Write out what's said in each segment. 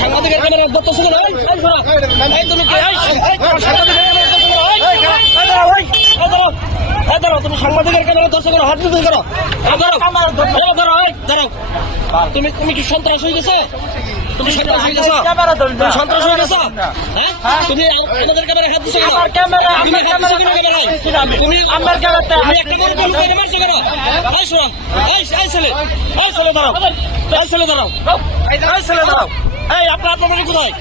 সাংবাদিকের ক্যামেরা ধরো। এই, তুমি তুমি সাংবাদিকের ক্যামেরা ধরছো হাত দিতে করো ধরো ধরো ধরো তুমি তুমি কি সন্ত্রাস হয়ে গেছো তুমি হয়ে গেছো? তুমি সন্ত্রাস হয়ে গেছো? হ্যাঁ। তুমি আমাদের ক্যামেরা হাত দিছো আমার ক্যামেরা তুমি হাত দিছো ক্যামেরা কেন ক্যামেরায় তুমি আমার ক্যামেরাতে তুমি একটা করে কল করে মারছো কেন? এই শোনো। এই এই ছেলে। এই ছেলে দাঁড়াও। এই ছেলে দাঁড়াও। এই ছেলে দাঁড়াও। এই আপনার আপনার বাড়ি কোথায়?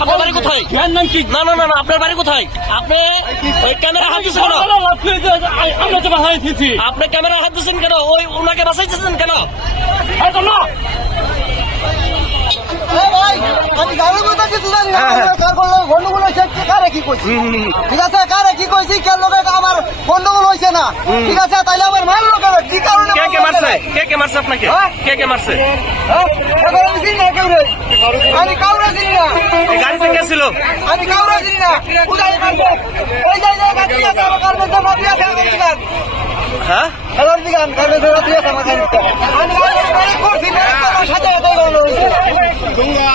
আপনার বাড়ি কোথায়? না না না না আপনার বাড়ি কোথায়? আপনি ওই ক্যামেরা হাত দিচ্ছেন কেন? আপনি ক্যামেরা হাত দিচ্ছেন কেন? ওই ওনাকে বাঁচাইতেছেন কেন? আমি গাড়ির কথা কিছু জানি না কার করল গন্ডগোল হয়েছে কারে কি কইছি ঠিক আছে কারে কি কইছি কে লোকে আমার গন্ডগোল হয়েছে না ঠিক আছে তাইলে আমার মার লোকে কি কারণে কে কে মারছে কে কে মারছে আপনাকে হ্যাঁ? কে কে মারছে হ্যাঁ? আমি কাউরে চিনি না গাড়িতে কে ছিল আমি কাউরে চিনি না উদাই মারছে ওই যাই গাড়ি আছে আমার কার মধ্যে মাটি আছে আমার হ্যাঁ? আমার আমি গাড়ি করছি সাথে তোমরা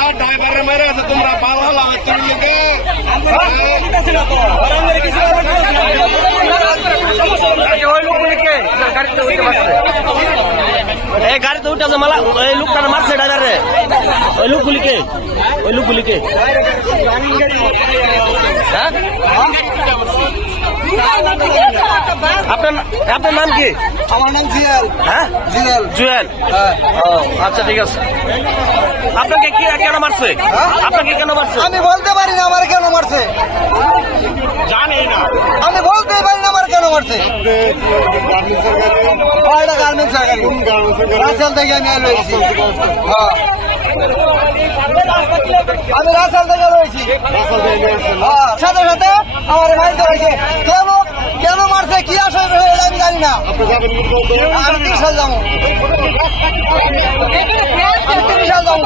মেরে আছে তোমরা পালা লাগছে ওই লোকগুলিকে গাড়িতে উঠে এই গাড়িতে উঠে আছে মালা এই লোকটা মারছে ড্রাইভারে। ওই লোকগুলিকে ওই লোকগুলিকে। হ্যাঁ? আপনার আপনার নাম কি? আমার নাম জিয়াল। হ্যাঁ? জিয়াল। জুয়েল। হ্যাঁ। ও আচ্ছা ঠিক আছে। আপনাকে কি কেন মারছে? আপনাকে কেন মারছে? আমি বলতে পারি না আমার কেন মারছে। জানি না। আমি বলতে পারি না আমার কেন মারছে। হ্যাঁ, গার্মেন্টস রাসেল থেকে আমি হ্যাঁ। আমি সাথে সাথে আমার কেন মারছে, কি আসে আমি জানি তিরিশ সাল যাব। তিরিশ সাল যাব।